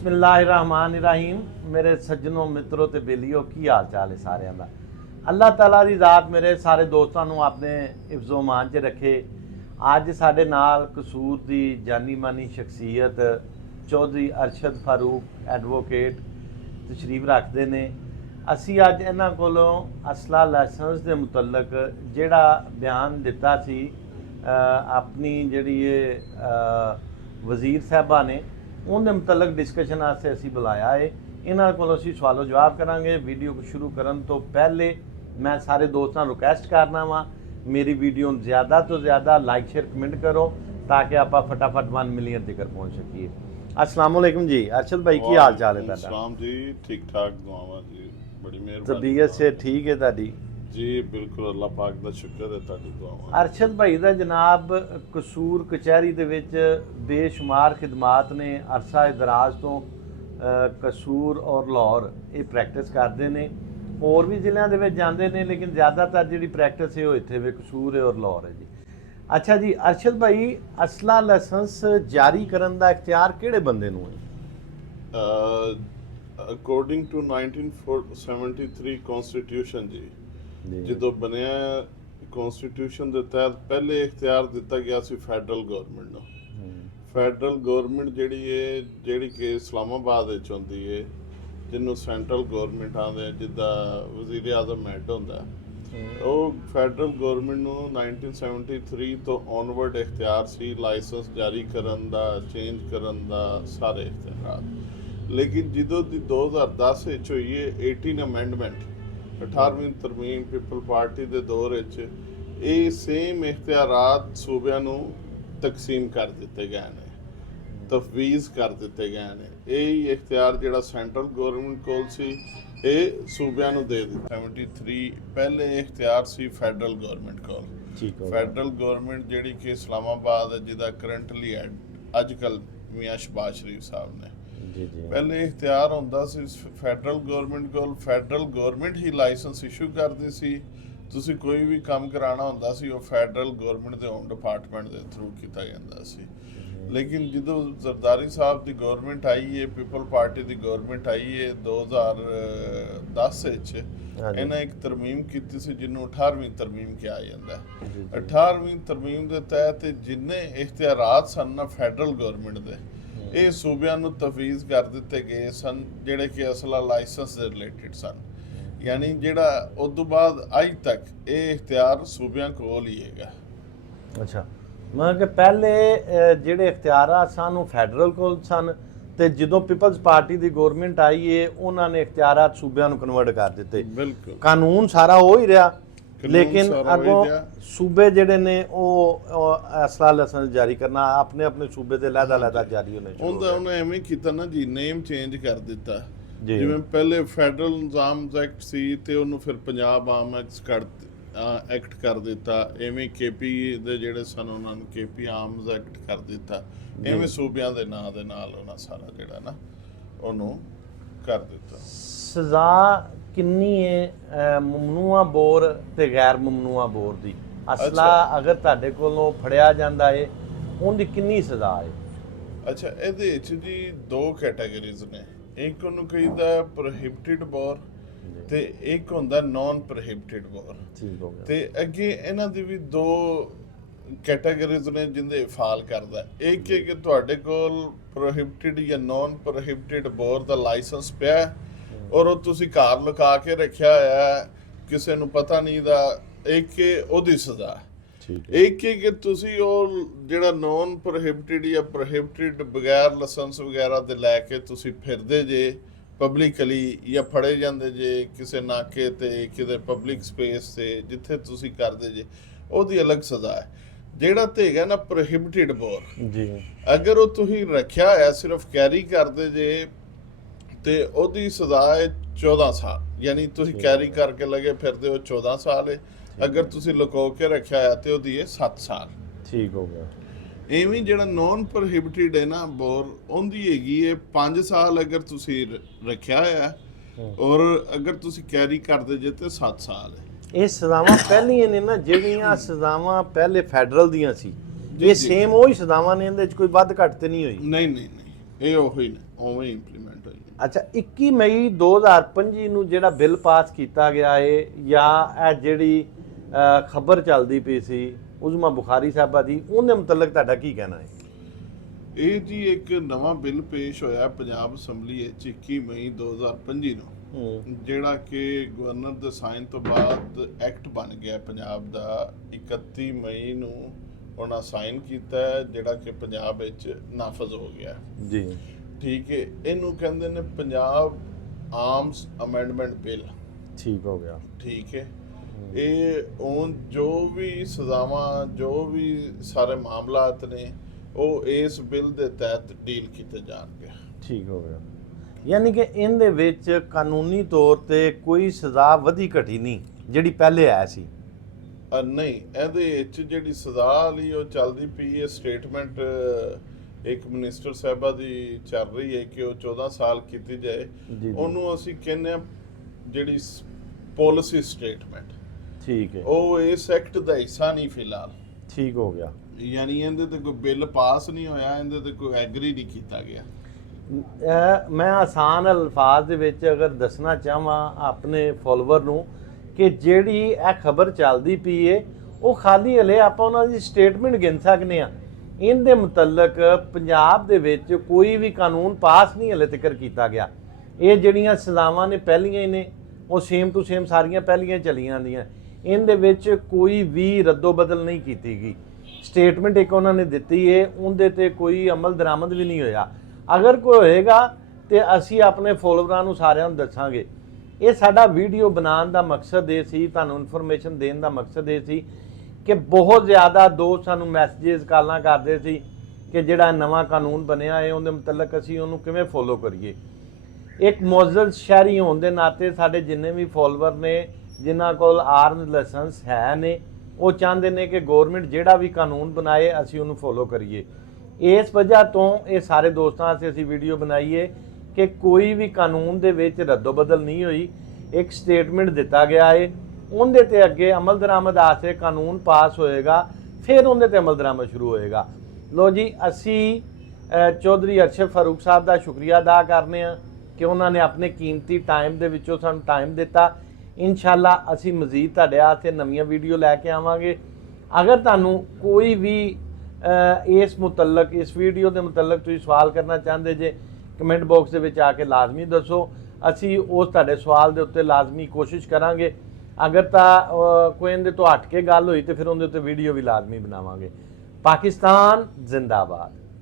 बिस्मिल्लाहिर्रहमानिर्रहीम। मेरे सज्जनों मित्रों ते बेलियो की हाल चाल है सारिਆਂ ਦਾ। अल्लाह ताला ਦੀ ਜ਼ਾਤ ਮੇਰੇ ਸਾਰੇ ਦੋਸਤਾਂ ਨੂੰ ਆਪਣੇ ਹਿਫਜ਼ੋ ਮਾਨ 'ਚ ਰੱਖੇ। ਅੱਜ ਸਾਡੇ ਨਾਲ ਕਸੂਰ ਦੀ ਜਾਨੀ ਮਾਨੀ ਸ਼ਖਸੀਅਤ ਚੌਧਰੀ ਅਰਸ਼ਦ ਫਾਰੂਕ ਐਡਵੋਕੇਟ ਤਸ਼ਰੀਫ ਰੱਖਦੇ ਨੇ। ਅਸੀਂ ਅੱਜ ਇਹਨਾਂ ਕੋਲੋਂ ਅਸਲਾ ਲਾਇਸੈਂਸ ਦੇ ਮੁਤਲਕ ਜਿਹੜਾ ਬਿਆਨ ਦਿੱਤਾ ਸੀ ਆਪਣੀ ਜਿਹੜੀ ਇਹ ਵਜ਼ੀਰ ਸਾਹਿਬਾ ਨੇ ਉਹਦੇ ਮੁਤਲਕ ਡਿਸਕਸ਼ਨ ਵਾਸਤੇ ਅਸੀਂ ਬੁਲਾਇਆ ਹੈ। ਇਹਨਾਂ ਕੋਲੋਂ ਅਸੀਂ ਸਵਾਲੋ ਜਵਾਬ ਕਰਾਂਗੇ। ਵੀਡੀਓ ਨੂੰ ਸ਼ੁਰੂ ਕਰਨ ਤੋਂ ਪਹਿਲੇ ਮੈਂ ਸਾਰੇ ਦੋਸਤਾਂ ਨੂੰ ਰਿਕਵੈਸਟ ਕਰਨਾ ਵਾ ਮੇਰੀ ਵੀਡੀਓ ਨੂੰ ਜ਼ਿਆਦਾ ਤੋਂ ਜ਼ਿਆਦਾ ਲਾਈਕ ਸ਼ੇਅਰ ਕਮੈਂਟ ਕਰੋ ਤਾਂ ਕਿ ਆਪਾਂ ਫਟਾਫਟ 1 ਮਿਲੀਅਨ ਤੱਕ ਪਹੁੰਚ ਸਕੀਏ। अस्सलाम वालेकुम जी अरशद भाई की हाल चाल है ਤੁਹਾਡਾ? सलाम जी, ठीक ठाक दुआवां जी, बड़ी मेहरबानी। तबीयत से ठीक है ਤੁਹਾਡੀ? जी बिल्कुल, अल्लाह पाक ਦਾ ਸ਼ੁਕਰ ਹੈ ਤੁਹਾਡੀ ਦੁਆਵਾਂ। ਅਰਸ਼ਦ ਭਾਈ ਦਾ ਜਨਾਬ ਕਸੂਰ ਕਚਹਿਰੀ ਦੇ ਵਿੱਚ ਬੇਸ਼ੁਮਾਰ ਖਿਦਮਾਤ ਨੇ ਅਰਸਾ ਦਰਾਜ਼ ਤੋਂ ਕਸੂਰ ਔਰ ਲਾਹੌਰ ਇਹ ਪ੍ਰੈਕਟਿਸ ਕਰਦੇ ਨੇ। ਹੋਰ ਵੀ ਜ਼ਿਲ੍ਹਿਆਂ ਦੇ ਵਿੱਚ ਜਾਂਦੇ ਨੇ ਲੇਕਿਨ ਜ਼ਿਆਦਾਤਰ ਜਿਹੜੀ ਪ੍ਰੈਕਟਿਸ ਹੈ ਉਹ ਇੱਥੇ ਵੇ ਕਸੂਰ ਹੈ ਔਰ ਲਾਹੌਰ ਹੈ ਜੀ। अच्छा जी अरशद भाई असला लाइसेंस जारी करन दा इख्तियार किहड़े बंदे नूं है? ਅਕੋਰਡਿੰਗ ਟੂ 1973 ਕਨਸਟੀਟਿਊਸ਼ਨ ਜੀ ਜਦੋਂ ਬਣਿਆ ਕਨਸਟੀਟਿਊਸ਼ਨ ਦੇ ਤਹਿਤ ਪਹਿਲੇ ਇਖਤਿਆਰ ਦਿੱਤਾ ਗਿਆ ਸੀ ਫੈਡਰਲ ਗਵਰਨਮੈਂਟ ਨੂੰ। ਫੈਡਰਲ ਗਵਰਨਮੈਂਟ ਜਿਹੜੀ ਕਿ ਇਸਲਾਮਾਬਾਦ ਵਿੱਚ ਹੁੰਦੀ ਹੈ, ਜਿਹਨੂੰ ਸੈਂਟਰਲ ਗਵਰਨਮੈਂਟ ਆਉਂਦੇ ਜਿੱਦਾਂ ਵਜ਼ੀਰ ਆਜ਼ਮ ਹੈਡ ਹੁੰਦਾ, ਉਹ ਫੈਡਰਲ ਗਵਰਨਮੈਂਟ ਨੂੰ 1973 ਤੋਂ ਔਨਵਰਡ ਇਖਤਿਆਰ ਸੀ ਲਾਇਸੈਂਸ ਜਾਰੀ ਕਰਨ ਦਾ, ਚੇਂਜ ਕਰਨ ਦਾ, ਸਾਰੇ ਇਖਤਿਆਰਾਤ। ਲੇਕਿਨ ਜਦੋਂ ਦੀ 2010 ਵਿੱਚ ਹੋਈ ਹੈ 18 ਅਮੈਂਡਮੈਂਟ 18ਵੀਂ ਤਰਮੀਮ ਪੀਪਲ ਪਾਰਟੀ ਦੇ ਦੌਰ ਵਿੱਚ ਇਹ ਸੇਮ ਇਖਤਿਆਰਾਤ ਸੂਬਿਆਂ ਨੂੰ ਤਕਸੀਮ ਕਰ ਦਿੱਤੇ ਗਏ ਨੇ, ਤਫਵੀਜ਼ ਕਰ ਦਿੱਤੇ ਗਏ ਨੇ। ਇਹ ਇਖਤਿਆਰ ਜਿਹੜਾ ਸੈਂਟਰਲ ਗਵਰਨਮੈਂਟ ਕੋਲ ਸੀ ਇਹ ਸੂਬਿਆਂ ਨੂੰ ਦੇ ਦਿੱਤਾ। 73 ਪਹਿਲੇ ਇਖਤਿਆਰ ਸੀ ਫੈਡਰਲ ਗਵਰਨਮੈਂਟ ਕੋਲ। ਫੈਡਰਲ ਗਵਰਨਮੈਂਟ ਜਿਹੜੀ ਕਿ ਇਸਲਾਮਾਬਾਦ ਜਿਹਦਾ ਕਰੰਟਲੀ ਹੈਡ ਅੱਜ ਕੱਲ੍ਹ ਮੀਆਂ ਸ਼ਬਾਜ਼ ਸ਼ਰੀਫ ਸਾਹਿਬ ਨੇ, ਪਹਿਲੇ ਇਖਤਿਆਰ ਹੁੰਦਾ ਸੀ ਫੈਡਰਲ ਗਵਰਨਮੈਂਟ ਕੋਲ। ਫੈਡਰਲ ਗਵਰਨਮੈਂਟ ਹੀ ਲਾਇਸੈਂਸ ਇਸ਼ੂ ਕਰਦੀ ਸੀ। ਤੁਸੀਂ ਕੋਈ ਵੀ ਕੰਮ ਕਰਾਉਣਾ ਹੁੰਦਾ ਸੀ ਉਹ ਫੈਡਰਲ ਗਵਰਨਮੈਂਟ ਦੇ ਹੋਮ ਡਿਪਾਰਟਮੈਂਟ ਦੇ ਥਰੂ ਕੀਤਾ ਜਾਂਦਾ ਸੀ। ਲੇਕਿਨ ਜਦੋਂ ਜ਼ਰਦਾਰੀ ਸਾਹਿਬ ਦੀ ਗਵਰਨਮੈਂਟ ਆਈ ਹੈ, ਪੀਪਲ ਪਾਰਟੀ ਦੀ ਗਵਰਨਮੈਂਟ ਆਈ ਹੈ 2010 ਵਿੱਚ, ਇਹਨਾਂ ਇੱਕ ਤਰਮੀਮ ਕੀਤੀ ਸੀ ਜਿਹਨੂੰ 18ਵੀਂ ਤਰਮੀਮ ਕਿਹਾ ਜਾਂਦਾ। 18ਵੀਂ ਤਰਮੀਮ ਦੇ ਤਹਿਤ ਜਿੰਨੇ ਇਖਤਿਆਰਾਤ ਸਨ ਨਾ ਫੈਡਰਲ ਗਵਰਨਮੈਂਟ ਦੇ, ਇਹ ਸੂਬਿਆਂ ਨੂੰ ਤਫਵੀਜ਼ ਕਰ ਦਿੱਤੇ ਗਏ ਸਨ ਜਿਹੜੇ ਕਿ ਅਸਲਾ ਲਾਇਸੈਂਸ ਦੇ ਰਿਲੇਟਡ ਸਨ। ਯਾਨੀ ਜਿਹੜਾ ਉਸ ਤੋਂ ਬਾਅਦ ਅੱਜ ਤੱਕ ਇਹ ਇਖਤਿਆਰ ਸੂਬਿਆਂ ਕੋਲ ਹੀ ਹੈਗਾ। ਅੱਛਾ, ਮੈਂ ਕਿ ਪਹਿਲੇ ਜਿਹੜੇ ਇਖਤਿਆਰਾਤ ਸਨ ਉਹ ਫੈਡਰਲ ਕੋਲ ਸਨ ਤੇ ਜਦੋਂ ਪੀਪਲਸ ਪਾਰਟੀ ਦੀ ਗਵਰਨਮੈਂਟ ਆਈ ਹੈ ਉਹਨਾਂ ਨੇ ਇਖਤਿਆਰਾਤ ਸੂਬਿਆਂ ਨੂੰ ਕਨਵਰਟ ਕਰ ਦਿੱਤੇ। ਬਿਲਕੁਲ, ਕਾਨੂੰਨ ਸਾਰਾ ਹੋ ਹੀ ਰਿਹਾ ਲੇਕਿਨ ਅੱਗੋਂ ਸੂਬੇ ਜਿਹੜੇ ਨੇ ਉਹ ਅਸਲਾ ਲਾਇਸੈਂਸ ਜਾਰੀ ਕਰਨਾ ਆਪਣੇ ਆਪਣੇ ਸੂਬੇ ਦੇ ਲਹਿਦਾ ਜਾਰੀ ਹੋਣੇ ਉਹਨੇ ਐਵੇਂ ਕੀਤਾ ਨਾ ਜੀ, ਨੇਮ ਚੇਂਜ ਕਰ ਦਿੱਤਾ। ਜਿਵੇਂ ਪਹਿਲੇ ਫੈਡਰਲ ਨਿਜ਼ਾਮ ਐਕਟ ਸੀ ਤੇ ਉਹਨੂੰ ਫਿਰ ਪੰਜਾਬ ਆਰਮ ਐਕਟ ਕਰ ਦਿੱਤਾ। ਐਵੇਂ ਕੇਪੀ ਦੇ ਜਿਹੜੇ ਸਨ ਉਹਨਾਂ ਨੂੰ ਕੇਪੀ ਆਰਮਜ਼ ਐਕਟ ਕਰ ਦਿੱਤਾ। ਐਵੇਂ ਸੂਬਿਆਂ ਦੇ ਨਾਂ ਦੇ ਨਾਲ ਉਹਨਾਂ ਸਾਰਾ ਜਿਹੜਾ ਨਾ ਉਹਨੂੰ ਕਰ ਦਿੱਤਾ। ਸਜ਼ਾ ਕਿੰਨੀ ਹੈ ਮਮਨੂਆ ਬੋਰ ਤੇ ਗੈਰ ਮਮਨੂਆ ਬੋਰ ਦੀ? ਅਸਲਾ ਅਗਰ ਤੁਹਾਡੇ ਕੋਲੋਂ ਫੜਿਆ ਜਾਂਦਾ ਹੈ ਉਹਦੀ ਕਿੰਨੀ ਸਜ਼ਾ ਹੈ? ਅੱਛਾ, ਇਹਦੇ ਵਿੱਚ ਜੀ 2 ਕੈਟਾਗਰੀਜ਼ ਨੇ। ਇੱਕ ਉਹਨੂੰ ਕਹਿੰਦਾ ਪ੍ਰੋਹਿਬਿਟਡ ਬੋਰ ਤੇ ਇੱਕ ਹੁੰਦਾ ਨਾਨ ਪ੍ਰੋਹਿਬਿਟਡ ਬੋਰ। ਠੀਕ ਹੋ ਗਿਆ। ਤੇ ਅੱਗੇ ਇਹਨਾਂ ਦੀ ਵੀ 2 ਕੈਟਾਗਰੀਜ਼ ਨੇ ਜਿੰਦੇ ਫਾਲ ਕਰਦਾ। ਇੱਕ ਹੈ ਕਿ ਤੁਹਾਡੇ ਕੋਲ ਪ੍ਰੋਹਿਬਿਟਡ ਜਾਂ ਨਾਨ ਪ੍ਰੋਹਿਬਿਟਡ ਬੋਰ ਦਾ ਲਾਇਸੈਂਸ ਪਿਆ ਔਰ ਉਹ ਤੁਸੀਂ ਘਰ ਲੁਕਾ ਕੇ ਰੱਖਿਆ ਹੋਇਆ, ਕਿਸੇ ਨੂੰ ਪਤਾ ਨਹੀਂ ਦਾ, ਇੱਕ ਉਹਦੀ ਸਜ਼ਾ। ਇੱਕ ਕਿ ਤੁਸੀਂ ਉਹ ਜਿਹੜਾ ਨਾਨ ਪ੍ਰੋਹਿਬਿਟਡ ਜਾਂ ਪ੍ਰੋਹਿਬਿਟਡ ਬਗੈਰ ਲਾਇਸੈਂਸ ਵਗੈਰਾ ਦੇ ਲੈ ਕੇ ਤੁਸੀਂ ਫਿਰਦੇ ਜੇ ਪਬਲਿਕਲੀ ਜਾਂ ਫੜੇ ਜਾਂਦੇ ਜੇ ਕਿਸੇ ਨਾਕੇ ਤੇ ਕਿਤੇ ਪਬਲਿਕ ਸਪੇਸ ਤੇ ਜਿੱਥੇ ਤੁਸੀਂ ਕਰਦੇ ਜੇ, ਉਹਦੀ ਅਲੱਗ ਸਜ਼ਾ ਹੈ। ਜਿਹੜਾ ਤੇ ਹੈਗਾ ਨਾ ਪ੍ਰੋਹਿਬਿਟਡ ਬੋਰ ਜੀ, ਅਗਰ ਉਹ ਤੁਸੀਂ ਰੱਖਿਆ ਹੋਇਆ ਸਿਰਫ ਕੈਰੀ ਕਰਦੇ ਜੇ ਤੇ ਉਹਦੀ ਸਜ਼ਾ ਹੈ 14 ਸਾਲ। ਯਾਨੀ ਤੁਸੀਂ ਕੈਰੀ ਕਰਕੇ ਲੱਗੇ ਫਿਰਦੇ ਹੋ 14 ਸਾਲ ਹੈ। ਅਗਰ ਤੁਸੀਂ ਲੁਕੋ ਕੇ ਰੱਖਿਆ ਹੋਇਆ ਤੇ ਉਹਦੀ ਹੈ 7 ਸਾਲ। ਠੀਕ ਹੋ ਗਿਆ। ਐਵੇਂ ਜਿਹੜਾ ਨਾਨ ਪ੍ਰੋਹਿਬਿਟਡ ਹੈ ਨਾ ਬੋਰ, ਉਹਦੀ ਹੈਗੀ ਹੈ 5 ਸਾਲ ਅਗਰ ਤੁਸੀਂ ਰੱਖਿਆ ਹੋਇਆ ਔਰ ਅਗਰ ਤੁਸੀਂ ਕੈਰੀ ਕਰਦੇ ਜੇ ਤੇ 7 ਸਾਲ ਹੈ। ਇਹ ਸਜ਼ਾਵਾਂ ਪਹਿਲੀਆਂ ਨੇ ਨਾ ਜਿਹੜੀਆਂ ਸਜ਼ਾਵਾਂ ਪਹਿਲੇ ਫੈਡਰਲ ਦੀਆਂ ਸੀ, ਇਹ ਸੇਮ ਉਹੀ ਸਜ਼ਾਵਾਂ ਨੇ, ਇਹਦੇ ਵਿੱਚ ਕੋਈ ਵੱਧ ਘੱਟ ਤੇ ਨਹੀਂ ਹੋਈ? ਨਹੀਂ, ਇਹ ਉਹੀ ਨੇ, ਉਵੇਂ ਹੀ ਇੰਪਲੀਮੈਂਟ ਹੋਈ ਨੇ। ਅੱਛਾ 21 ਮਈ 2025 ਨੂੰ ਜਿਹੜਾ ਬਿੱਲ ਪਾਸ ਕੀਤਾ ਗਿਆ ਹੈ ਜਾਂ ਇਹ ਜਿਹੜੀ ਖਬਰ ਚੱਲਦੀ ਪਈ ਸੀ ਉਜ਼ਮਾ ਬੁਖਾਰੀ ਸਾਹਿਬਾ ਦੀ, ਉਹਦੇ ਮੁਤਲਕ ਤੁਹਾਡਾ ਕੀ ਕਹਿਣਾ ਹੈ? ਇਹ ਜੀ ਇੱਕ ਨਵਾਂ ਬਿੱਲ ਪੇਸ਼ ਹੋਇਆ ਪੰਜਾਬ ਅਸੈਂਬਲੀ ਵਿੱਚ 21 ਮਈ 2025 ਨੂੰ, ਜਿਹੜਾ ਕਿ ਗਵਰਨਰ ਦੇ ਸਾਈਨ ਤੋਂ ਬਾਅਦ ਐਕਟ ਬਣ ਗਿਆ ਪੰਜਾਬ ਦਾ। 31 ਮਈ ਨੂੰ ਉਹਨਾਂ ਸਾਈਨ ਕੀਤਾ ਹੈ, ਜਿਹੜਾ ਕਿ ਪੰਜਾਬ ਵਿੱਚ ਨਾਫਜ਼ ਹੋ ਗਿਆ ਜੀ। ਠੀਕ ਹੈ, ਇਹਨੂੰ ਕਹਿੰਦੇ ਨੇ ਪੰਜਾਬ ਆਰਮਸ ਅਮੈਂਡਮੈਂਟ ਬਿੱਲ। ਠੀਕ ਹੋ ਗਿਆ। ਠੀਕ ਹੈ, ਇਹ ਉਹ ਜੋ ਵੀ ਸਜ਼ਾਵਾਂ, ਜੋ ਵੀ ਸਾਰੇ ਮਾਮਲਾਤ ਨੇ, ਉਹ ਇਸ ਬਿੱਲ ਦੇ ਤਹਿਤ ਡੀਲ ਕੀਤੇ ਜਾਣਗੇ। ਠੀਕ ਹੋ ਗਿਆ, ਯਾਨੀ ਕਿ ਇਹਦੇ ਵਿੱਚ ਕਾਨੂੰਨੀ ਤੌਰ ਤੇ ਕੋਈ ਸਜ਼ਾ ਵਧੀ ਘਟੀ ਨਹੀਂ ਜਿਹੜੀ ਪਹਿਲੇ ਆਇਆ ਸੀ। ਨਹੀਂ, ਇਹਦੇ ਵਿੱਚ ਜਿਹੜੀ ਸਜ਼ਾ ਲਈ ਉਹ ਚੱਲਦੀ ਪਈ ਹੈ, ਸਟੇਟਮੈਂਟ ਇੱਕ ਮਿਨਿਸਟਰ ਸਾਹਿਬਾ ਦੀ ਚੱਲ ਰਹੀ ਹੈ ਕਿ ਉਹ 14 ਸਾਲ ਕੀਤੀ ਜਾਏ। ਉਹਨੂੰ ਅਸੀਂ ਕਹਿੰਦੇ ਆ ਜਿਹੜੀ ਪਾਲਿਸੀ ਸਟੇਟਮੈਂਟ। ਠੀਕ ਹੈ, ਉਹ ਇਸ ਐਕਟ ਦਾ ਹਿੱਸਾ ਨਹੀਂ ਫਿਲਹਾਲ। ਠੀਕ ਹੋ ਗਿਆ, ਯਾਨੀ ਇਹਦੇ ਤੇ ਕੋਈ ਬਿੱਲ ਪਾਸ ਨਹੀਂ ਹੋਇਆ, ਇਹਦੇ ਤੇ ਕੋਈ ਐਗਰੀ ਨਹੀਂ ਕੀਤਾ ਗਿਆ। ਮੈਂ ਆਸਾਨ ਅਲਫਾਜ਼ ਦੇ ਵਿੱਚ ਅਗਰ ਦੱਸਣਾ ਚਾਹਾਂ ਆਪਣੇ ਫੋਲੋਵਰ ਨੂੰ ਕਿ ਜਿਹੜੀ ਇਹ ਖਬਰ ਚੱਲਦੀ ਪਈ ਏ ਉਹ ਖਾਲੀ ਹਲੇ ਆਪਾਂ ਉਹਨਾਂ ਦੀ ਸਟੇਟਮੈਂਟ ਗਿਣ ਸਕਦੇ ਹਾਂ। ਇਹਦੇ ਮੁਤਲਕ ਪੰਜਾਬ ਦੇ ਵਿੱਚ ਕੋਈ ਵੀ ਕਾਨੂੰਨ ਪਾਸ ਨਹੀਂ ਹਲੇ ਤੱਕ ਕੀਤਾ ਗਿਆ। ਇਹ ਜਿਹੜੀਆਂ ਸਜ਼ਾਵਾਂ ਨੇ ਪਹਿਲੀਆਂ ਹੀ ਨੇ, ਉਹ ਸੇਮ ਟੂ ਸੇਮ ਸਾਰੀਆਂ ਪਹਿਲੀਆਂ ਚੱਲੀਆਂ ਆਉਂਦੀਆਂ। ਇਹਦੇ ਵਿੱਚ ਕੋਈ ਵੀ ਰੱਦੋ ਬਦਲ ਨਹੀਂ ਕੀਤੀ ਗਈ। ਸਟੇਟਮੈਂਟ ਇੱਕ ਉਹਨਾਂ ਨੇ ਦਿੱਤੀ ਏ, ਉਹਦੇ ਤੇ ਕੋਈ ਅਮਲ ਦਰਾਮਦ ਵੀ ਨਹੀਂ ਹੋਇਆ। ਅਗਰ ਕੋਈ ਹੋਏਗਾ ਤੇ ਅਸੀਂ ਆਪਣੇ ਫੋਲੋਵਰਾਂ ਨੂੰ ਸਾਰਿਆਂ ਨੂੰ ਦੱਸਾਂਗੇ। ਇਹ ਸਾਡਾ ਵੀਡੀਓ ਬਣਾਉਣ ਦਾ ਮਕਸਦ ਇਹ ਸੀ, ਤੁਹਾਨੂੰ ਇਨਫੋਰਮੇਸ਼ਨ ਦੇਣ ਦਾ ਮਕਸਦ ਇਹ ਸੀ ਕਿ ਬਹੁਤ ਜ਼ਿਆਦਾ ਦੋਸਤ ਸਾਨੂੰ ਮੈਸੇजेस ਕਾਲਾਂ ਕਰਦੇ ਸੀ ਕਿ ਜਿਹੜਾ ਨਵਾਂ ਕਾਨੂੰਨ ਬਣਿਆ ਹੈ ਉਹਦੇ ਮੁਤਲਕ ਅਸੀਂ ਉਹਨੂੰ ਕਿਵੇਂ ਫੋਲੋ ਕਰੀਏ। ਇੱਕ ਮੁਅੱਜ਼ਜ਼ ਸ਼ਹਿਰੀ ਹੋਣ ਦੇ ਨਾਤੇ ਸਾਡੇ ਜਿੰਨੇ ਵੀ ਫੋਲੋਵਰ ਨੇ ਜਿਨ੍ਹਾਂ ਕੋਲ ਆਰਮਡ ਲਾਇਸੈਂਸ ਹੈ ਨੇ, ਉਹ ਚਾਹੁੰਦੇ ਨੇ ਕਿ ਗਵਰਨਮੈਂਟ ਜਿਹੜਾ ਵੀ ਕਾਨੂੰਨ ਬਣਾਏ ਅਸੀਂ ਉਹਨੂੰ ਫੋਲੋ ਕਰੀਏ। ਇਸ ਵਜ੍ਹਾ ਤੋਂ ਇਹ ਸਾਰੇ ਦੋਸਤਾਂ ਵਾਸਤੇ ਅਸੀਂ ਵੀਡੀਓ ਬਣਾਈਏ ਕਿ ਕੋਈ ਵੀ ਕਾਨੂੰਨ ਦੇ ਵਿੱਚ ਰੱਦੋ ਬਦਲ ਨਹੀਂ ਹੋਈ। ਇੱਕ ਸਟੇਟਮੈਂਟ ਦਿੱਤਾ ਗਿਆ ਹੈ, ਉਹਦੇ ਤੇ ਅੱਗੇ ਅਮਲ ਦਰਾਮਦ ਆਸੇ ਕਾਨੂੰਨ ਪਾਸ ਹੋਏਗਾ, ਫਿਰ ਉਹਦੇ ਤੇ ਅਮਲ ਦਰਾਮਦ ਸ਼ੁਰੂ ਹੋਏਗਾ। ਲੋ ਜੀ, ਅਸੀਂ ਚੌਧਰੀ ਅਰਸ਼ਦ ਫਾਰੂਕ ਸਾਹਿਬ ਦਾ ਸ਼ੁਕਰੀਆ ਅਦਾ ਕਰਨੇ ਆ ਕਿ ਉਹਨਾਂ ਨੇ ਆਪਣੇ ਕੀਮਤੀ ਟਾਈਮ ਦੇ ਵਿੱਚੋਂ ਸਾਨੂੰ ਟਾਈਮ ਦਿੱਤਾ। ਇਨਸ਼ਾਅੱਲਾ ਅਸੀਂ ਮਜ਼ੀਦ ਤੁਹਾਡੇ ਵਾਸਤੇ ਨਵੀਆਂ ਵੀਡੀਓ ਲੈ ਕੇ ਆਵਾਂਗੇ। ਅਗਰ ਤੁਹਾਨੂੰ ਕੋਈ ਵੀ ਇਸ ਮੁਤਲਕ, ਇਸ ਵੀਡੀਓ ਦੇ ਮੁਤਲਕ ਤੁਸੀਂ ਸਵਾਲ ਕਰਨਾ ਚਾਹੁੰਦੇ ਜੇ, ਕਮੈਂਟ ਬਾਕਸ ਦੇ ਵਿੱਚ ਆ ਕੇ ਲਾਜ਼ਮੀ ਦੱਸੋ। ਅਸੀਂ ਉਸ ਤੁਹਾਡੇ ਸਵਾਲ ਦੇ ਉੱਤੇ ਲਾਜ਼ਮੀ ਕੋਸ਼ਿਸ਼ ਕਰਾਂਗੇ। ਅਗਰ ਤਾਂ ਕੋਈ ਇਹਦੇ ਤੋਂ ਹਟ ਕੇ ਗੱਲ ਹੋਈ ਤੇ ਫਿਰ ਉਹਦੇ ਉੱਤੇ ਵੀਡੀਓ ਵੀ ਲਾਜ਼ਮੀ ਬਣਾਵਾਂਗੇ। ਪਾਕਿਸਤਾਨ ਜ਼ਿੰਦਾਬਾਦ।